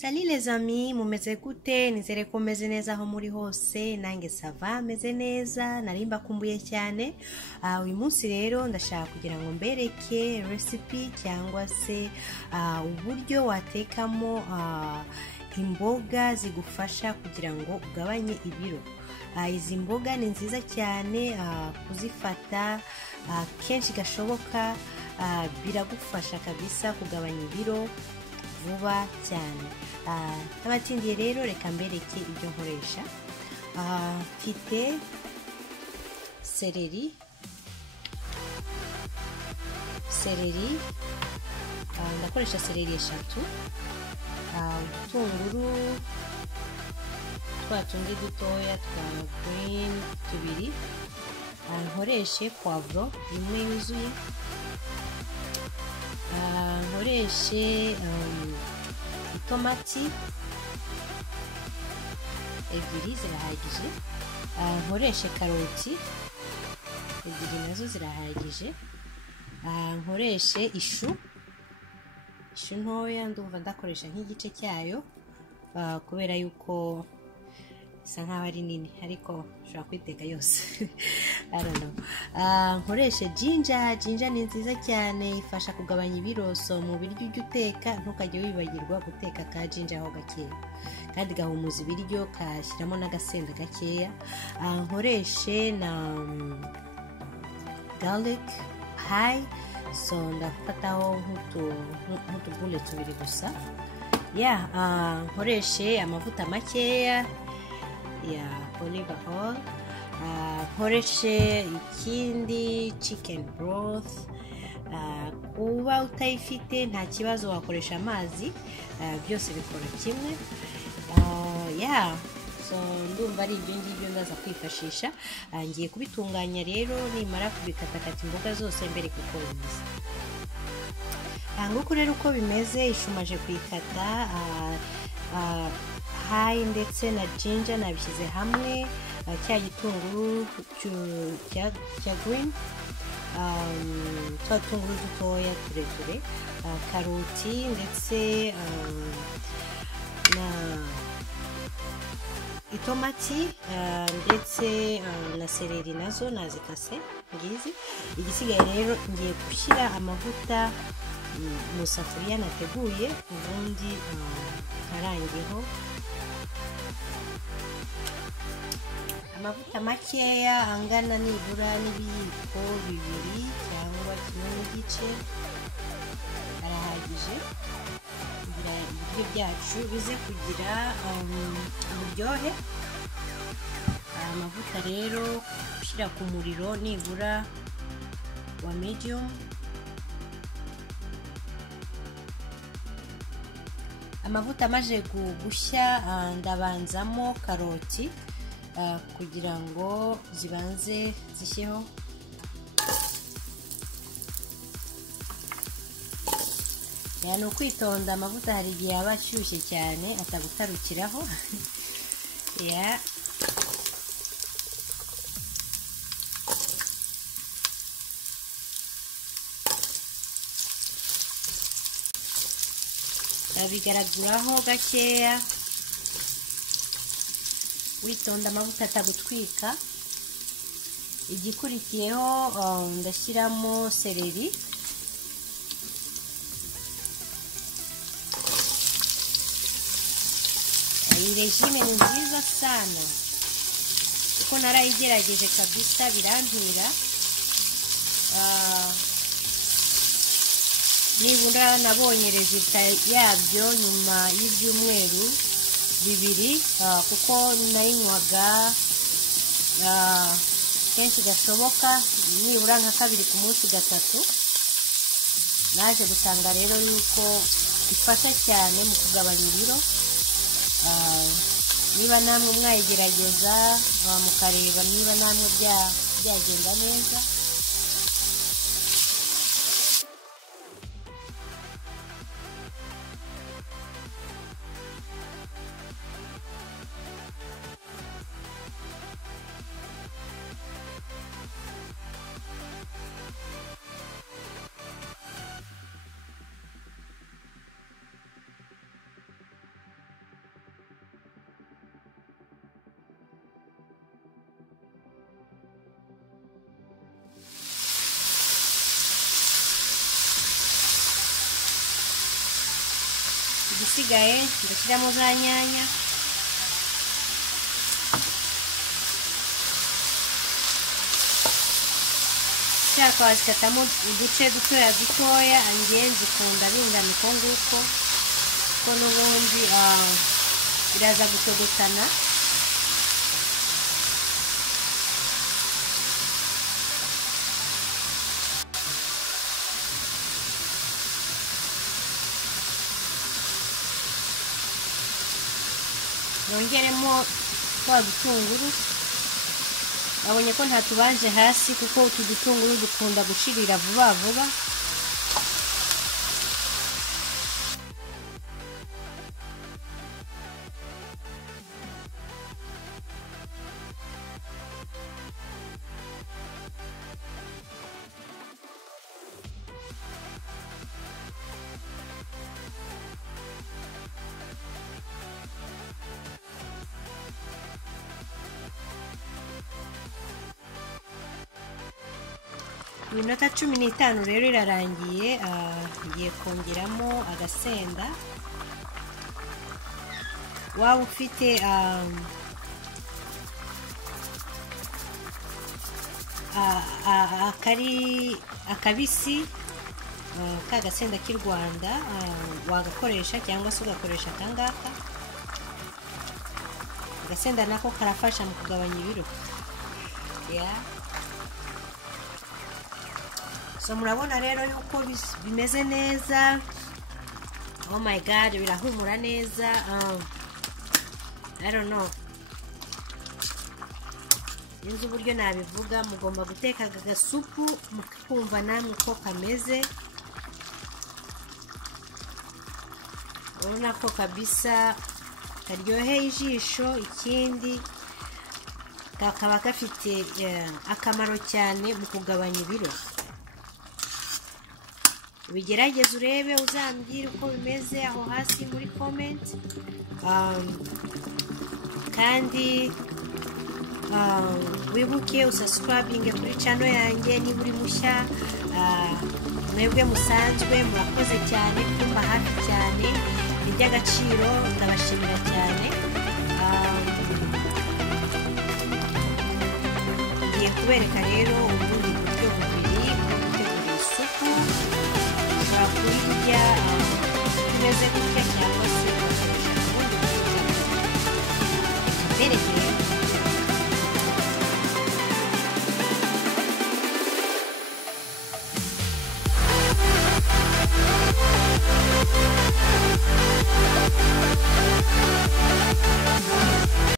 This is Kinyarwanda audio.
Salut les amis, mumeze gute? Nizere ko meze neza aho muri hose, nange sava meze neza, nari mbakumbuye cyane. Uyu munsi rero ndashaka kugira ngo mbereke recipe cyangwa se uburyo watekamo imboga zigufasha kugira ngo ugabanye ibiro. Izi mboga ni nziza cyane kuzifata kenshi gashoboka, biragufasha kabisa kugabanya ibiro vuba cyane. N'abatindiye rero reka mbereke ibyo nkoresha. Mfite seleri, ndakoresha seleri 3, utunguru twa tundi dutoya twa green 2, nkoreshe poivro 1 yuzuye, nkoreshe itomati 2 zirahagije, nkoreshe karoti 2 nazo zirahagije, nkoreshe ishu ntoya, ndumva ndakoresha nk'igice cyayo kubera yuko isa nkaho ari nini, ariko ushobora kwiteka yose. I don't know. Nkoreshe ginger ni nziza cyane, ifasha kugabanya ibiro. So mu biryo ujya uteka ntukajye wibagirwa guteka ka ginger aho gakeya, kandi gahumuza ibiryo, kashyiramo n'agasenda gakeya. Nkoreshe na garlic high, so ndafataho nk'utu bullet 2 gusa. Nkoreshe amavuta makeya ya olive oil, nkoreshe ikindi chicken broth. Kuba utayifite nta kibazo, wakoresha amazi, byose bikora kimwe. So ndumva ari ibyo ngibyo ndaza kwifashisha. Ngiye kubitunganya rero, nimara kubikatakata imboga zose mbere kuko bimeze. Nguko rero uko bimeze, ishumaje kuyikata, hayi ndetse na ginger nabishyize hamwe, cya gitunguru cya green, twa tunguru dutoya tureture, karoti ndetse na itomati ndetse na seleri nazo nazikase ngizi. Igisigaye rero ngiye gushyira amavuta mu safuriya nateguye, ubundi nkarangeho amavuta makeya angana nibura n'ibiyiko 2 cyangwa 1 arahagije kugira ibiryo byacu bize kugira uburyohe. Amavuta rero ushyira ku muriro nibura wa medium. Amavuta amaze gushya, ndabanzamo karoti kugira ngo zibanze zishyeho. Ni ukwitonda, amavuta hari igihe aba ashyushye cyane atagutarukiraho. Bigaraguraho gakeya, witonda amavuta atagutwika. Igikurikiyeho ndashyiramo seleri, iyi regime ni nziza sana kuko narayigerageje kabisa, birantira. Nibura nabonye resulta yabyo nyuma y'ibyumweru 2, kuko nayinywaga kenshi gashoboka, nibura nka 2 ku munsi 3. Naje gusanga rero yuko ifasha cyane mu kugabanya ibiro. Niba namwe mwayigerageza mukareba niba namwe byagenda neza. igisigaye ndashyiramo za nyanya, ushaka wazikatamo uduce dutoya dutoya, angiye nzikunda bingana uko nguko ko n'ubundi biraza gutogotana. nongeremo twa dutunguru, babonye ko ntatubanje hasi kuko utu dutunguru dukunda gushirira vuba vuba. Iminota 15 rero irarangiye. Ngiye kongeramo agasenda. Waba ufite akabisi kagasenda k'i Rwanda wagakoresha, cyangwa se ugakoresha akangaka. Agasenda nako karafasha mu kugabanya ibiro. So murabona rero yuko bimeze neza. Oh my god, birahumura neza. I don't know, inzu uburyo nabivuga, mugomba guteka agasupu mukumva namwe ko kameze. urabona ko kabisa karyoheye ijisho. Ikindi kakaba gafite akamaro cyane mu kugabanya ibiro. Ubigerageze urebe, uzambwire uko bimeze aho hasi muri comment. Kandi wibuke usubscribinge kuri channel yanjye niba uri mushya. Mwebwe musanzwe murakoze cyane kumba hafi cyane, ni by'agaciro, ndabashimira cyane. Ngiye kubereka rero ubundi buryo bubiri bwo gutegura isupu. Kurya imeze gutya